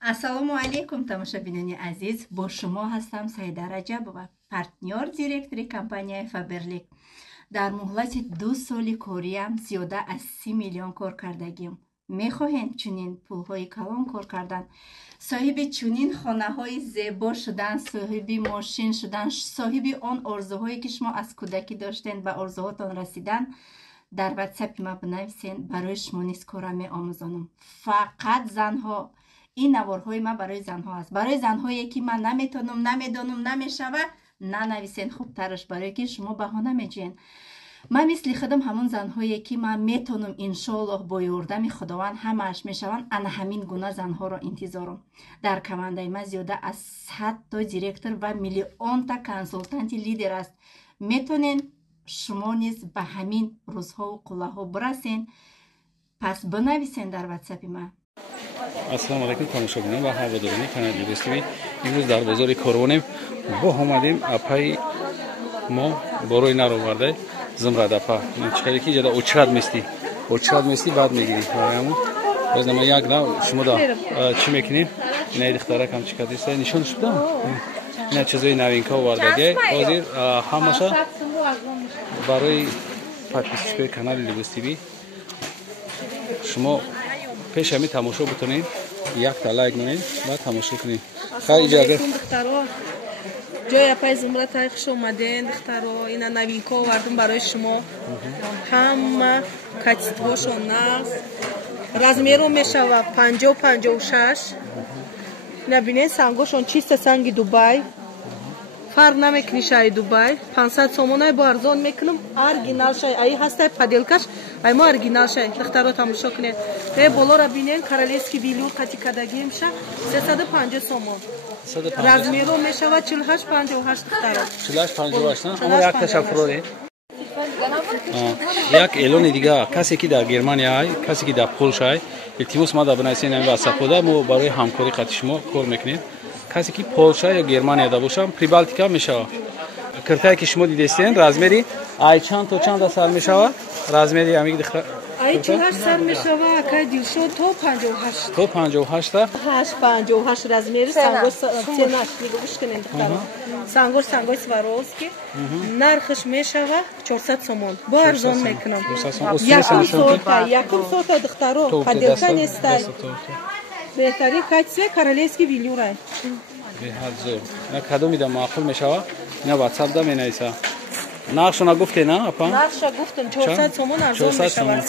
ассалому алейкум тамошабинони азиз, бо шумо ҳастам Саида Раҷабова, партнёр директори компанияи Фаберлик. дар муҳлати 2 соли кориям зиёда аз 30 миллион кор кардагим. мехоҳед чунин пулҳои калон кор кардан, соҳиби чунин хонаҳои зебо шудан, соҳиби мошин шудан, соҳиби он орзуҳое ки шумо аз кӯдакӣ доштед, ба орзуҳотон расидан, дар ватсапи ма бинависен, барои шумо низ кора меомӯзонам. фақат занҳо, ин наворҳои ма барои занҳо аст. барои занҳое ки ман наметонам, намедонам, намешава, нанависен хубтараш, барое ки шумо баҳона меҷӯед. ман мисли худам ҳамон занҳое ки ман метонам иншоаллоҳ бо ёрдами худованд ҳамааш мешаванд, ана ҳамин гуна занҳоро интизорам. дар командаи ман зиёда аз 100 то директор ва миллионта консултанти лидер аст. метонен шумо низ ба ҳамин рӯзҳову қуллаҳо бирасен. пас бинависен дар ватсапи ман. ассалому алайкум тамошобинон ва ҳаводорони канали Libos TV. имрӯз дар бозори Коронем бо омадем апаи мо борои наро варда зимрад апа чиқаре ки ҷада очрад мести баъд мегири ваяму боз нама як на шумо да чӣ мекунем ина дихтара кам чикадиса нишон шуда ина чизои навинка вардаге ҳозир ҳамаша барои подписчикои канали Libos TV шумо пешами тамошо бутонед, якта лайк монед ва тамошо кунед. ҷои апай зумра тай хуш омаден духтаро, ина новинка овардам барои шумо. ҳама качествошон нағз. размеро мешава 50-56. ина бинед сангошон чиста санги Дубай. фарқ намекунӣ шаи Дубай. 500 сомонай бо арзон мекунам. оригинал шай ай ҳастай паделкаш, ай мо оригинал шай. духтаро тамошо кунед. ре болора бинед королевский велюр қати кадаги меша 350 сомон. размеро мешава 48-58 духтаро. 48-58 ама як ташаккуроне. як эълони дига касе ки дар Германия ай, касе ки дар Полша ай, илтимос ма да бинависен ами васапода мо барои ҳамкорӣ қати шумо кор мекунем. касе ки Полша ё Германия да бошам Прибалтика мешава. киртае ки шумо дидестен размери ай чанд то чанд сар мешава? размери амиги дихта ай 48 сар мешава, акай дилшод то 58. То 58 та 58 размери сангош ценаш нигоҳ кунед духтаро. сангош Сваровский. нархш мешава 400 сомон. бо арзон мекунам. якум сота духтаро паделка нестай. беҳтарин качестве королевский велюрай. беҳад зӯр. на кадомида маъқул мешава? на WhatsApp да менависа. нақшона гуфте на апа? нақша гуфтам 400 сомон арзон мешава.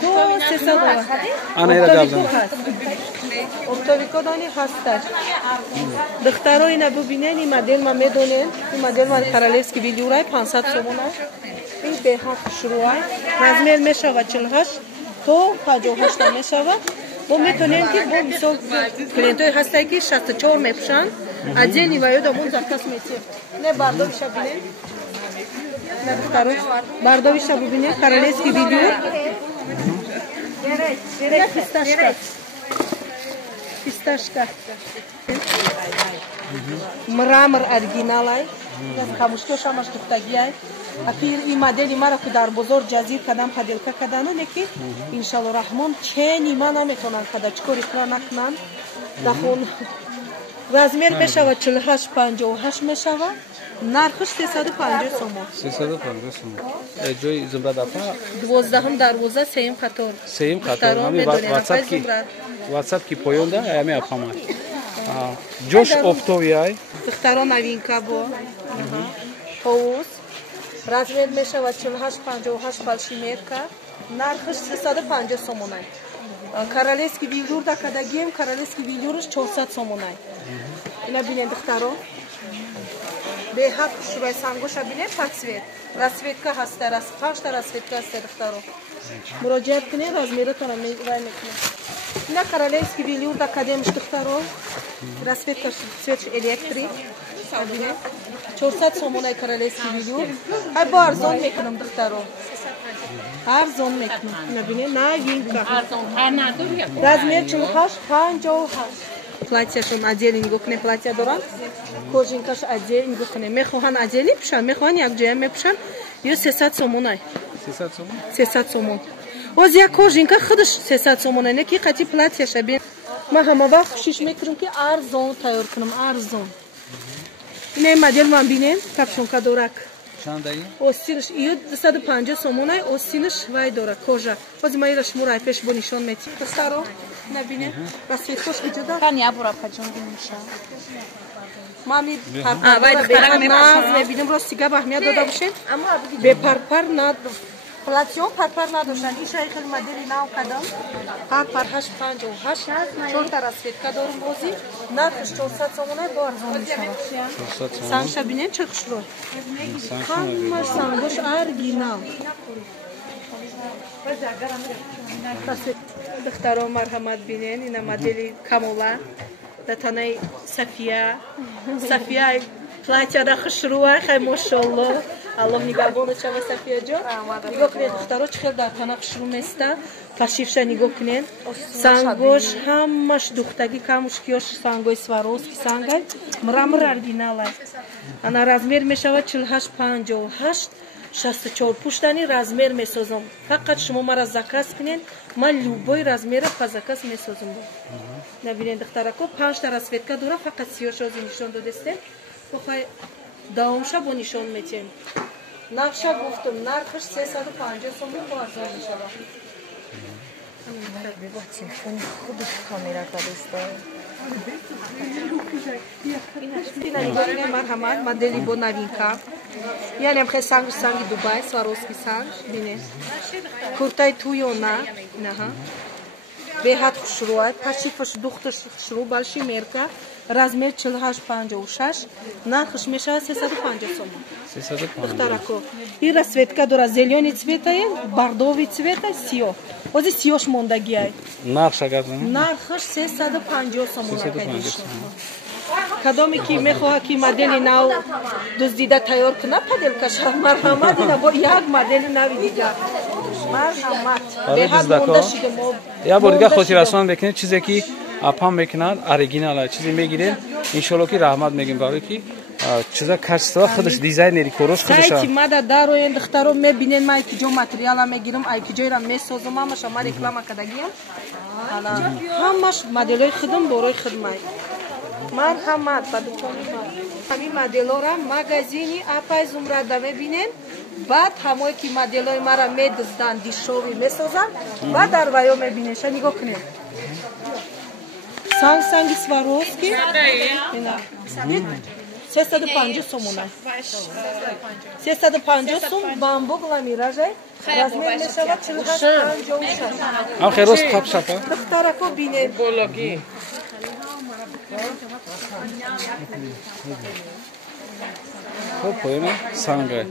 то 300 ана ира гавзан. оптовико дани ҳасташ. духтаро ина бубинен ин модел ма медонен. ин модел ма королевский велюрай 500 сомон аст. ин беҳад хушрӯай. размер мешава 48 то 58 мешава. бо метонем ки бо мисол клиентои ҳастае ки 64 мепӯшанд отдельни ва ёдамон заказ метиҳ не бардовиша бинем не духтаро бардовиша бубинем королевский велюр фисташка мрамор оригиналай камушкиошамаш духтагиай акир ин модели мара ку дар бозор ҷазир кадам паделка кадана неки иншалло раҳмон чени ма наметонанд када чикори кура накунанд дахон размер мешава 48-58 мешава нархш 350 сомон 350 сомон ҷои зумрад апа 12 дарвоза сеюм қатор WhatsApp ки поёнда ами апама ҷош офтови ай духтаро новинка бо ҳовус размер мешава 48-58 фалшимерка нархш 350 сомонай. королевский велюр да кадагием королевский велюрш 400 сомонай. ина бинед духтаро беҳад хушрӯй сангоша бинед подсвет расветка ҳаста 5 расветка ҳаста духтаро муроҷиат кунед размератона вай мекунед. ина королевский велюр да кадемш духтаро расветка цвет электрик 400 сомонай королевский велюр ай бо арзон мекунам духтаро арзон мекунам. ина бинед новинка размер 48-58 платьяшон отдельно нигоҳ кунем платья дорам кожинкаш отдельно нигоҳ кунем мехоҳанд отдельно пӯшанд мехоҳанд якҷоя мепӯшанд ё 300 сомонай 300 сомон боз як кожинка худаш 300 сомонай не ки қати платьяша бе من همه وقت کوشش میکنم که ارزان تیار کنم ارزان این مدل من بینیم کپشونکا داره چند این؟ اوستینش ایو 250 سومونه اوستینش وای داره کожа باز ما ایرش مرای پیش با نشان میتیم دخترو نبینه راستی خوش بجدا کن یا برا پجون میشه مامی پرپر ناز نبینیم راستی گه بهمیه داده باشیم به پرپر ند پلاتیون پرپر نداشتن این شای خیلی مدلی ناو کدام پرپر 858 چون ترسفیت کدارم بازی نرخش 400 سومونه با ارزان میشه سنگش بینیم چه خوش رو همش سنگش ارگینال دختران مرحمت بینین این مدلی کامولا دتانای صفیه платья да хушруа хай машалло алло нигабона чава сафия ҷо нигоҳ кунед духтаро чӣ хел дар тана хушру места пашифша нигоҳ кунед сангош ҳамаш духтаги камуш киёш сангои сваровски сангай мрамр оригиналай ана размер мешавад 48-58 64 пуштани размер месозам фақат шумо мара заказ кунед ман любой размера по заказ месозам набинед духтарако 5 та расветка дора фақат сиёшози нишон додестем بخوای داومشا با نشان میتیم نقشه گفتم نرخش 350 سوم با ارزان میشه با تلفن خودش کامera کردسته این مرحمت مدلی با نوینکا یعنی هم خیلی سنگی دوبای سواروسکی سنگ بینه کرتای تویونا نه به حد خوشروات پشیفش دختش خوشرو بالشی مرکا размер 48-56 нархш мешавад 350 сом 350 духтарако и расцветка дора зелёный цвета бордовый цвета сиё ози сиёш мондагиай нархш агар нархш 350 сом кадоме ки мехоҳад ки модели нав дуздида тайёр кунад паделкаша марҳамат ина бо як модели нави дигар марҳамат беҳад монда шида мо я бор дигар хотиррасон бекунед чизе ки апам мекунад оригинал чизе мегирем иншалло ки раҳмат мегим барои ки чиза качество худаш дизайнери корош худаш сайти мада дароен духтаро мебинен ман ки ҷо материала мегирам ай ки ҷойра месозам ҳамаша ма реклама кардагиам ҳамаш моделои худам борои хидмат марҳамат ба дукони ман ҳамин моделора магазини апай зумрада мебинен баъд ҳамое ки моделои мара медузданд дишови месозанд баъд дар ваё мебинеша нигоҳ кунед санги сваровски 350 сомона 350 сом бамбук ламиражай размер мешавад 48-56 ам херос қапшапа духтарако бинед бологи хоб поёна сангай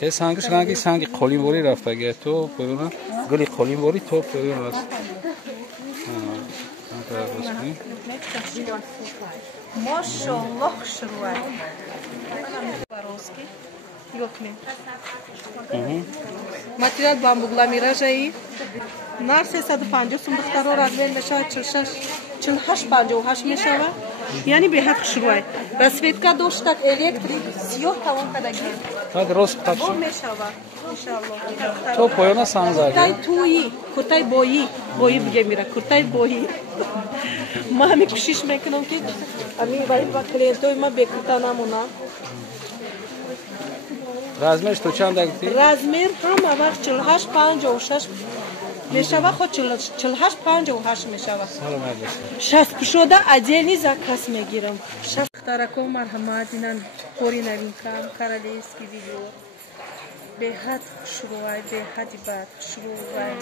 хе сангиш ранги санги қолинборӣ рафтагия то поёна гули қолинборӣ то поёна аст Maşallah şurvar. Baroski. Yok ne? Material bambukla mirajayı. Nar 350 сом духтаро размер мешавад 48-58 мешавад яъни беҳад хушрӯй расветка доштак электрик сиёҳ тавон кардаги рост бо мешавад иншаллоҳ то поёна санг зад куртай туи куртай боӣ бигем мира куртай боӣ ман ҳамин кӯшиш мекунам ки ҳамин ба клиентои ман бекурта намонам размерш то чанд гуфтӣ размер ҳама вақт 48-56 мешавад ход 48-58 мешавад 60 пушода отдельный заказ мегирам духтаракон марҳамат инан кори новинкам королевский видео беҳад хушрӯай беҳади бад хушрӯай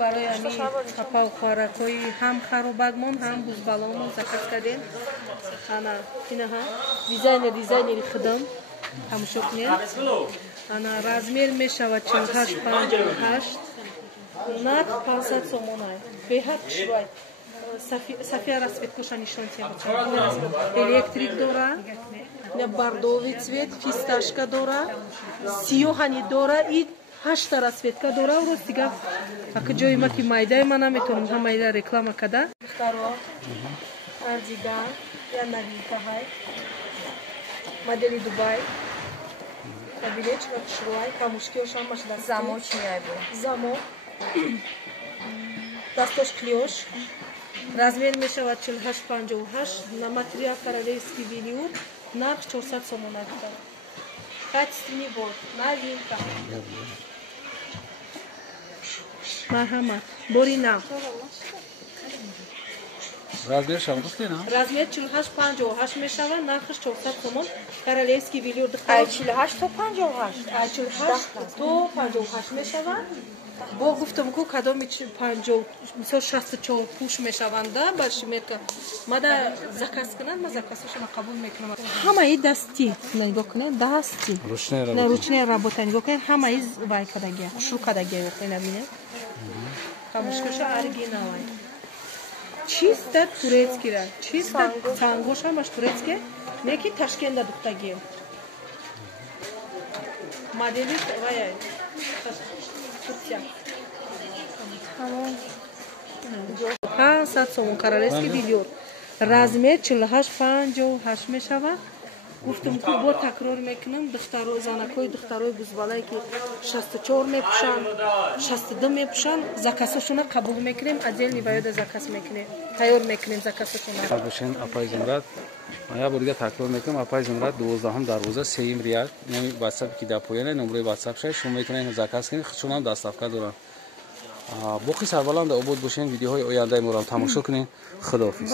барои ҳамин қапау хӯракҳои ҳам харобагмон ҳам бузбаломон заказ кардем ана инаҳа дизайнери худам тамошо кунед ана размер мешавад 48-58 нарх 500 сомонай беҳад хушрӯай сафия расветкоша нишонтия электрик дора бордовый цвет фисташка дора сиёҳани дора и 8 расветка дора рост дига ака ҷои ма ки майдаи ма наметавонам ҳамаида реклама карда духтаро арзидан я новинкаҳай модели дубай кабинет чура хушрӯай камушкиёш ҳамаш даст замо чияй бо замо дастош клёш размер мешавад 48-58 на материал королевский велюр нарх 400 сомон аст. Качественный бот, новинка. Мархамат, борина. размер шам гуфтена Размер 48-58 мешавад нархш 400 сомон королевский велюр. Ай 48 то 58. Ай 48 то 58 мешавад. Бо гуфтам ку кадоми 50 мисол 64 пуш мешаванда ба шимерка мада заказ кунад ма заказашона қабул мекунам ҳамаи дастӣ нигоҳ кунед дастӣ не ручная работа нигоҳ кунед ҳамаи вай кадагия шурӯ кадагия ёхтед набинед камушкоша оригиналай чиста турецкира чиста сангоша маш турецке неки ташкенда духтагия модели вай Турция. 500 сомон королевский велюр. Размер 48-58 мешавад. گفتم که با تکرار میکنم دخترای زنکای دخترای بزبالایی که 64 میپوشن 62 میپوشن زکاتشون قبول میکنیم ادل نیوید زکات میکنیم تیار میکنیم زکاتشون باشین اپای زمرد ما یا بریده تکرار میکنم اپای زمرد 12 دروازه 3 ریال یعنی واتساپ کی دا پوینه نمره واتساپ شه شما میتونین زکات کنین خودشون هم دستافکا دارن باقی سربالان دا عبود باشین ویدیوهای آینده ما رو تماشا کنین خداحافظ